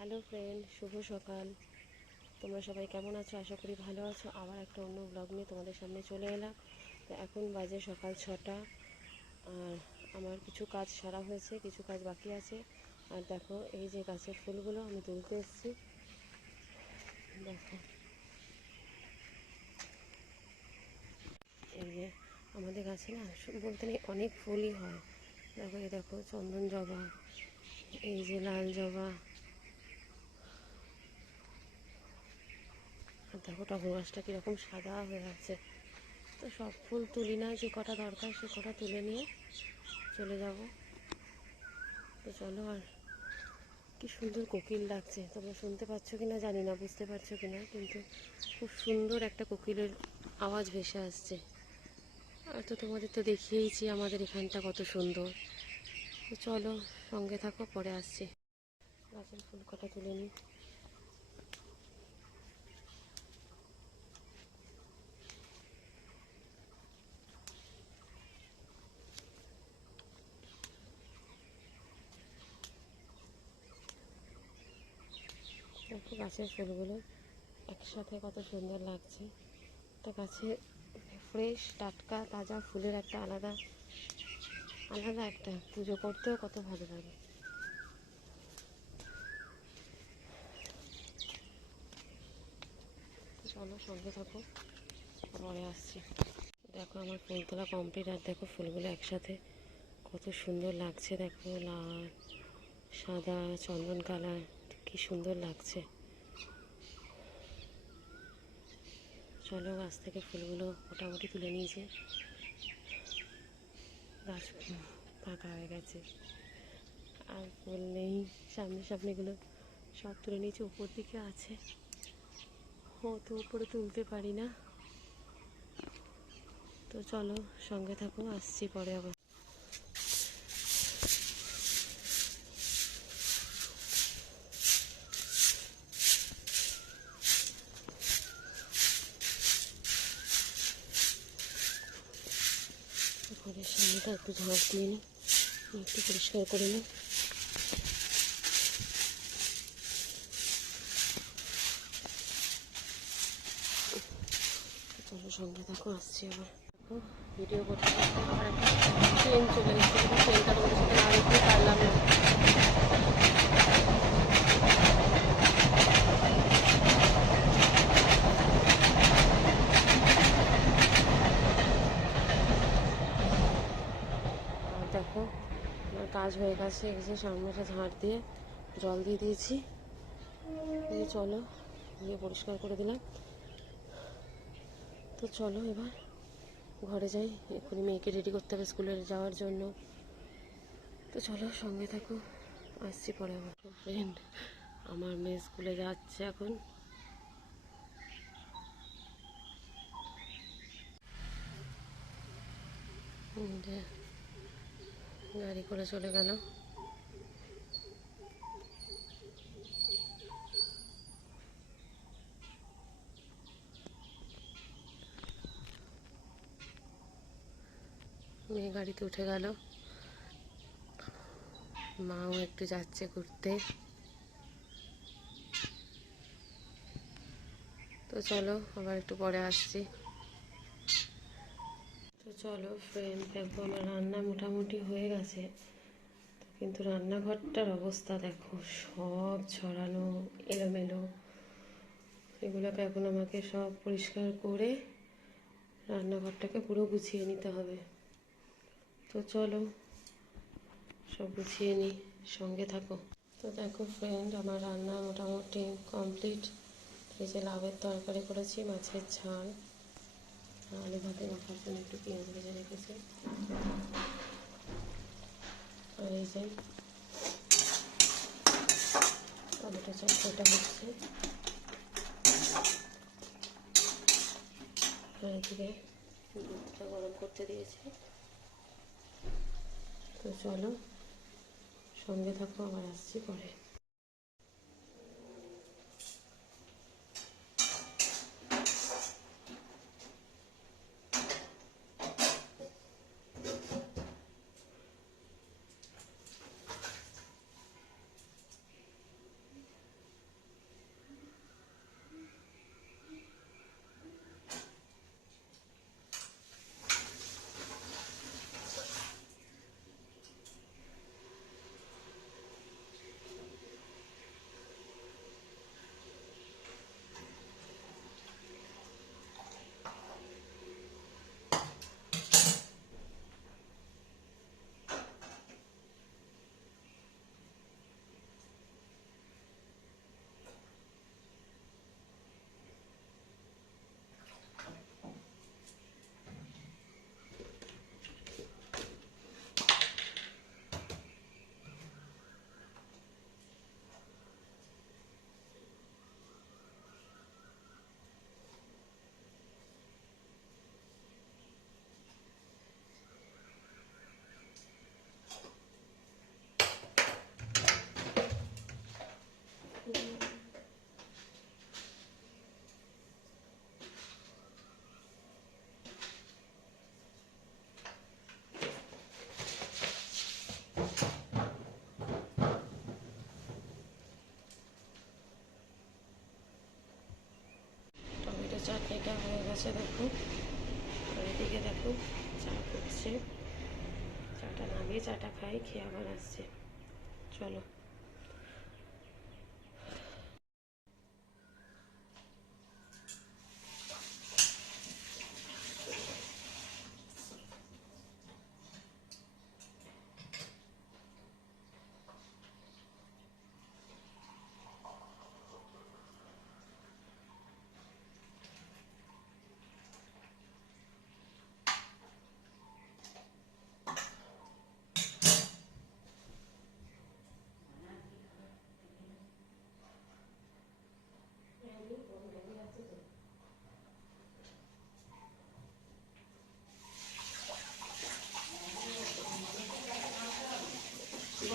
Hello friend শুভ সকাল। তোমরা সবাই কেমন আছো? আশা করি ভালো আছো। আবার একটা অন্য ব্লগ নিয়ে তোমাদের সামনে চলে এলাম। তো এখন বাজে সকাল ছটা। আর আমার কিছু কাজ সারা হয়েছে, কিছু কাজ বাকি আছে। আর দেখো, এই যে গাছের ফুলগুলো আমি তুলতে এসেছি। দেখো। এই যে আমাদের গাছে না বলতে নেই, অনেক ফুলই হয়। দেখো, এই দেখো, চন্দন জবা, এই যে লাল জবা। দেখো, টগর গাছটা কীরকম সাদা হয়ে আছে। তো সব ফুল তুলি না, যে কটা দরকার সে কটা তুলে নিয়ে চলে যাব। তো চলো, আর কি সুন্দর কোকিল লাগছে তোমরা শুনতে পাচ্ছ কি না জানি না, বুঝতে পারছ কি না কিন্তু খুব সুন্দর একটা কোকিলের আওয়াজ ভেসে আসছে। আর তো তোমাদের তো দেখিয়েইছি আমাদের এখানটা কত সুন্দর। তো চলো, সঙ্গে থাকো, পরে আসছি। গাছের ফুল কটা তুলে নিই দেখো গাছের ফুলগুলো একসাথে কত সুন্দর লাগছে। একটা গাছে ফ্রেশ টাটকা, তাজা ফুলের একটা আলাদা আলাদা একটা পুজো করতেও কত ভালো লাগে। চলো সঙ্গে থাকো, পরে আসছি। দেখো আমার ফুল তোলা কমপ্লিট আর দেখো ফুলগুলো একসাথে কত সুন্দর লাগছে। দেখো লাল, সাদা, চন্দন কালার, কি সুন্দর লাগছে। চলো, গাছ থেকে ফুলগুলো মোটামুটি তুলে নিয়েছে। গাছ ফাঁকা হয়ে গেছে। আর ফুল নেই, সামনে সামনেগুলো সব তুলে নিয়েছে। উপর দিকে আছে। ও তো উপরে তুলতে পারি না। তো চলো, সঙ্গে থাকো, আসছি পরে আবার। ঘরের একটু ঝাঁট দিয়ে নিই একটু পরিষ্কার করে নিই চলো সঙ্গে থাকো, আসছি আবার। ভিডিও করতে ট্রেন পারলাম না আর দেখো, আমার কাজ হয়ে গেছে এসে সামনেটা ঝাঁট দিয়ে জল দিয়ে দিয়েছি। দিয়ে চলো দিয়ে পরিষ্কার করে দিলাম। তো চলো এবার ঘরে যাই, এক্ষুনি মেয়েকে রেডি করতে হবে স্কুলে যাওয়ার জন্য। তো চলো সঙ্গে থাকো, আসছি পরে আমার ফ্রেন্ড আমার মেয়ে স্কুলে যাচ্ছে এখন। যে গাড়ি করে চলে গেল। মেয়ে গাড়িতে উঠে গেল। মাও একটু যাচ্ছে ঘুরতে। তো চলো, আবার একটু পরে আসছি। চলো ফ্রেন্ড দেখো আমার রান্না মোটামুটি হয়ে গেছে। কিন্তু রান্নাঘরটার অবস্থা দেখো, সব ছড়ানো এলোমেলো। এগুলোকে এখন আমাকে সব পরিষ্কার করে রান্নাঘরটাকে পুরো গুছিয়ে নিতে হবে। তো চলো, সব গুছিয়ে নিই, সঙ্গে থাকো। তো দেখো ফ্রেন্ড আমার রান্না মোটামুটি কমপ্লিট এই যে লাভের তরকারি করেছি, মাছের ঝাল। আলু ভাতে মাখার জন্য একটু পেঁয়াজ ভেজে রেখেছি। আর এই যে আলুটা চটচটা হচ্ছে। আর এদিকে দুধটা গরম করতে দিয়েছি। তো চলো, সঙ্গে থাকো, আবার আসছি পরে। এটা হয়ে গেছে, দেখো। এদিকে দেখো, চা করছে। চাটা নামিয়ে চাটা খাই, খেয়ে আবার আসছে। চলো।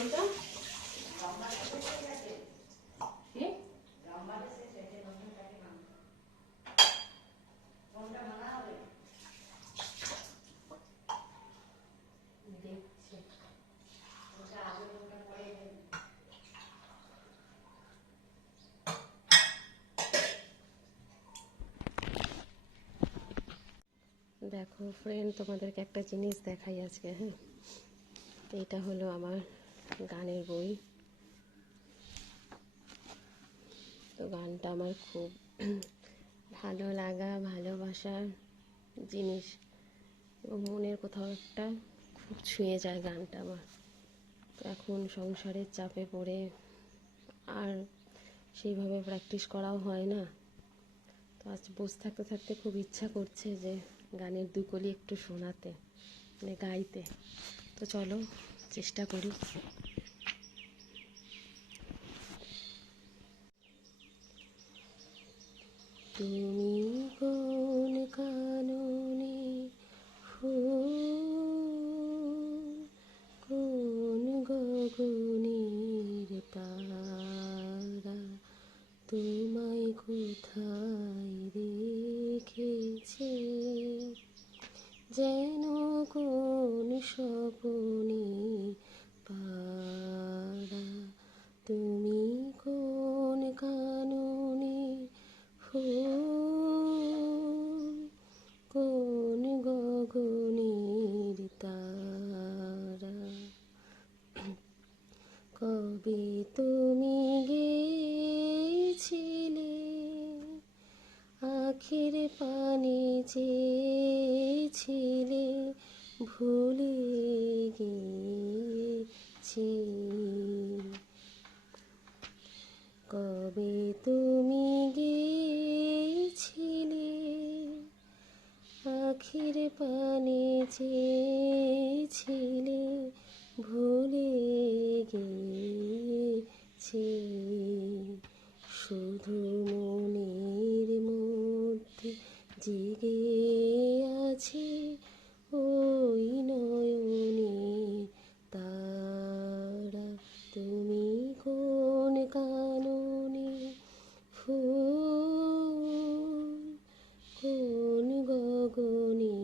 বলতো। দেখো ফ্রেন্ড তোমাদেরকে একটা জিনিস দেখাই আজকে হ্যাঁ এটা হলো আমার গানের বই। তো গানটা আমার খুব ভালো লাগা ভালোবাসার জিনিস এবং মনের কোথাও একটা খুব ছুঁয়ে যায় গানটা আমার। তো এখন সংসারের চাপে পড়ে আর সেইভাবে প্র্যাকটিস করাও হয় না। তো আজ বসে থাকতে থাকতে খুব ইচ্ছা করছে যে গানের দুকলি একটু শোনাতে মানে গাইতে। তো চলো চেষ্টা করি। তুমি কোন কাননে ফুল আছে ওই নয়নে তারা তুমি কোন কাননে ফুল কোন গগনে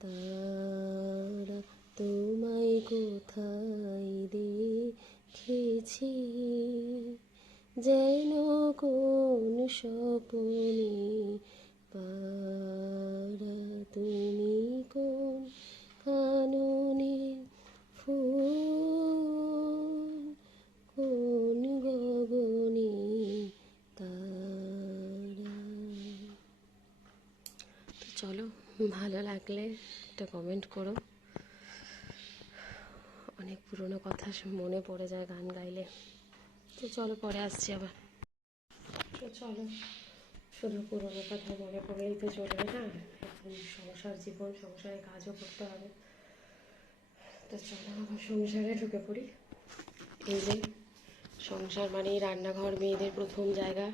তারা তোমায় কোথায় দেখেছি যেন কোন স্বপনে পারা তুমি কোন কাননে ফুল কোন গগনে তারা তো চলো ভালো লাগলে একটা কমেন্ট করো। অনেক পুরনো কথা মনে পড়ে যায় গান গাইলে। তো চলো পরে আসছি আবার। তো চলো, শুধু পুরনো কথা মনে পড়লেই তো চলবে না। এখন সংসার জীবন, সংসারে কাজও করতে হবে। তো চলো আবার সংসারে ঢুকে পড়ি। এই যে, সংসার মানেই রান্নাঘর, মেয়েদের প্রথম জায়গা।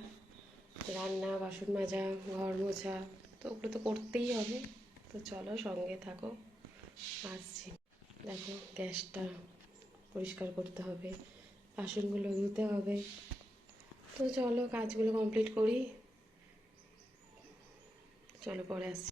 রান্না, বাসন মাজা, ঘর মোছা। তো ওগুলো তো করতেই হবে। তো চলো সঙ্গে থাকো। আসছি। দেখো, গ্যাসটা পরিষ্কার করতে হবে। বাসনগুলো ধুতে হবে। তো চলো কাজগুলো কমপ্লিট করি। চলো পরে আসছি।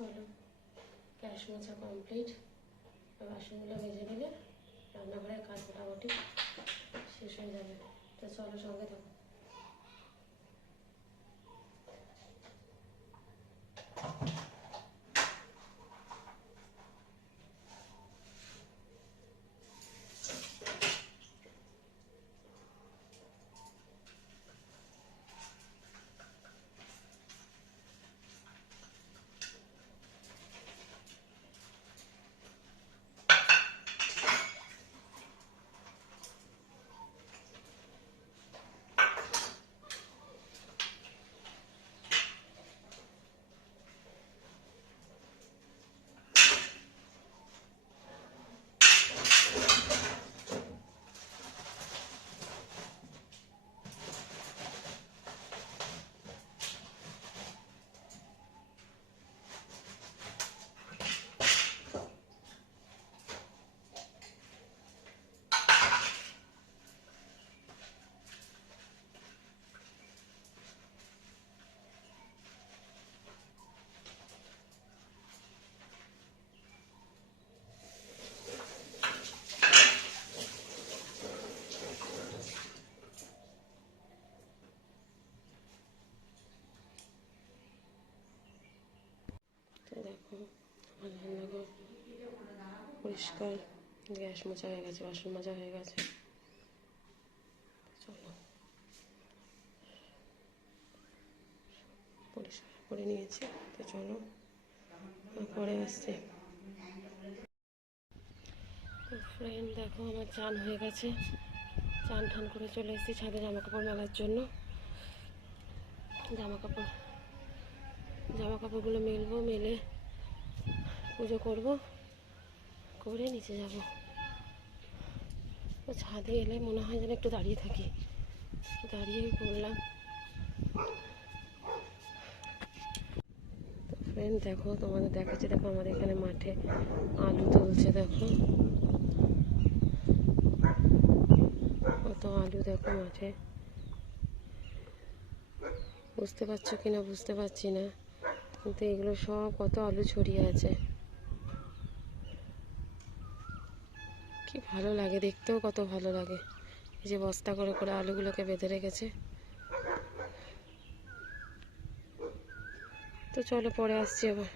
চলো গ্যাস মোছা কমপ্লিট বাসনগুলো মেজে নিলে রান্নাঘরের কাজ মোটামুটি শেষ হয়ে যাবে। তো চলো সঙ্গে থাকো তো দেখো আমার রান্নাঘর পরিষ্কার গ্যাস মোছা হয়ে গেছে, বাসন মাজা হয়ে গেছে। চলো। পরিষ্কার করে নিয়েছি, তো চলো। পরে আসছে। ফ্রেন্ড দেখো আমার চান হয়ে গেছে। চান ঠান করে চলে এসেছি ছাদে জামা কাপড় মেলার জন্য। জামা কাপড় জামা কাপড়গুলো মেলবো, মেলে পুজো করব। করে নিচে যাব। ছাদে এলে মনে হয় যেন একটু দাঁড়িয়ে থাকি। দাঁড়িয়েই পড়লাম ফ্রেন্ড দেখো, তোমাদের দেখাচ্ছে, দেখো, আমাদের এখানে মাঠে আলু তুলছে, দেখো। কত আলু, দেখো, মাঠে। বুঝতে পারছ কি না বুঝতে পারছি না। কিন্তু এগুলো সব কত আলু ছড়িয়ে আছে। কি ভালো লাগে, দেখতেও কত ভালো লাগে। এই যে বস্তা করে করে আলুগুলোকে বেঁধে রেখেছে। তো চলো পরে আসছি আবার।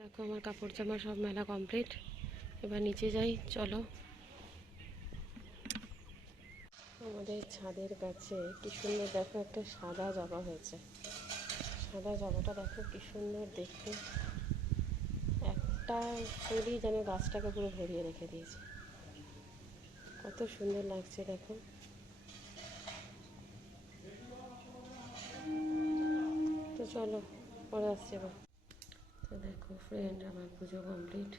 দেখো, আমার কাপড় জামা সব মেলা কমপ্লিট এবার নিচে যাই, চলো। আমাদের ছাদের কাছে কি সুন্দর দেখো, একটা সাদা জবা হয়েছে। সাদা জবাটা দেখো, কি সুন্দর দেখতে। একটা ফুলই যেন গাছটাকে পুরো ভরিয়ে রেখে দিয়েছে। কত সুন্দর লাগছে দেখো। তো চলো, পরে আসছে এবার তো দেখো ফ্রেন্ড আমার পুজো কমপ্লিট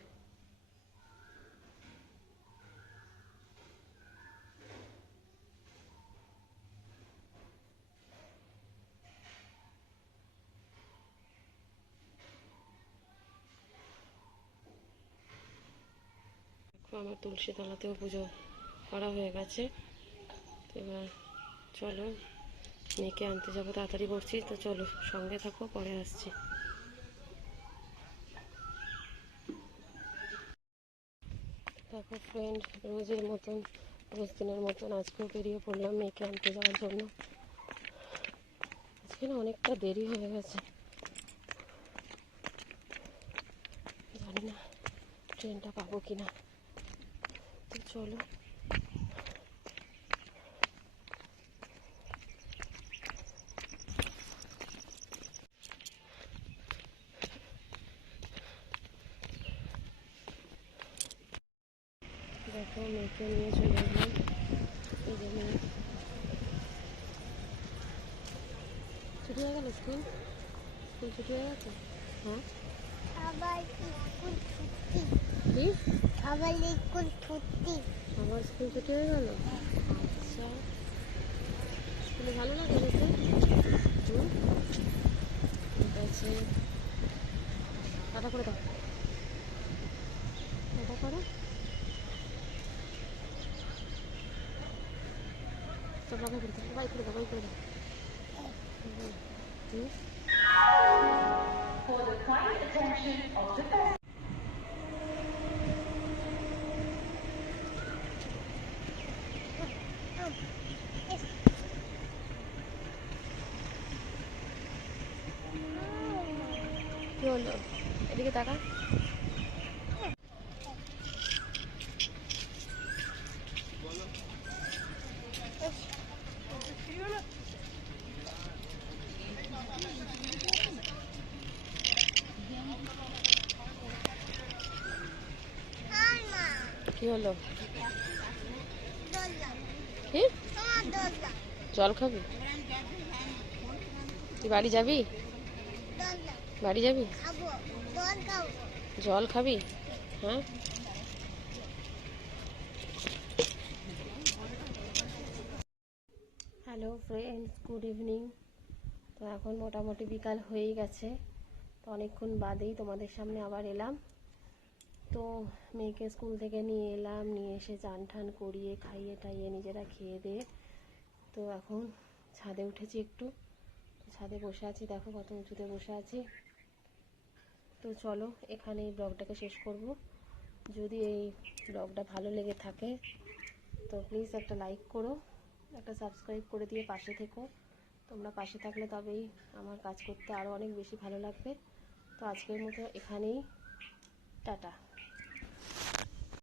আমার তুলসী তলাতেও পুজো করা হয়ে গেছে। এবার চলো, মেয়েকে আনতে যাব, তাড়াতাড়ি করছি। তো চলো, সঙ্গে থাকো, পরে আসছি। ফ্রেন্ড রোজের মতন, রোজ দিনের মতন আজকেও বেরিয়ে পড়লাম মেয়েকে আনতে যাওয়ার জন্য। আজকে না অনেকটা দেরি হয়ে গেছে। জানি না, ট্রেনটা পাবো কি না তো চলো। দেখো নিয়ে চলে এলাম এই যে মেয়ে ছুটি হয়ে গেল স্কুল? স্কুল ছুটি হয়ে গেছে? হ্যাঁ। আবার স্কুল ছুটি। কি? আবার স্কুল ছুটি। আমার স্কুল ছুটি হয়ে গেল? আচ্ছা। স্কুলে ভালো লাগে যেতে ঠিক আছে। টাটা করে দাও। টাটা করো তো বাবাই করে দাও বাই করে দাও বাই করে দাও হুম। হুম কি হলো? এদিকে তাকা কি হলো? কি? জল খাবি? তুই বাড়ি যাবি? বাড়ি যাবি? জল খাবি? হ্যাঁ? হ্যালো ফ্রেন্ডস গুড ইভিনিং তো এখন মোটামুটি বিকাল হয়েই গেছে। তো অনেকক্ষণ বাদেই তোমাদের সামনে আবার এলাম। তো মেয়েকে স্কুল থেকে নিয়ে এলাম, নিয়ে এসে চান টান করিয়ে, খাইয়ে টাইয়ে নিজেরা খেয়ে দিয়ে তো এখন ছাদে উঠেছি একটু। তো ছাদে বসে আছি, দেখো কত উঁচুতে বসে আছি। তো চলো এখানে এই ব্লগটাকে শেষ করব। যদি এই ব্লগটা ভালো লেগে থাকে, তো প্লিজ একটা লাইক করো। একটা সাবস্ক্রাইব করে দিয়ে পাশে থেকো। তোমরা পাশে থাকলে তবেই আমার কাজ করতে আরও অনেক বেশি ভালো লাগবে। তো আজকের মতো এখানেই। টাটা।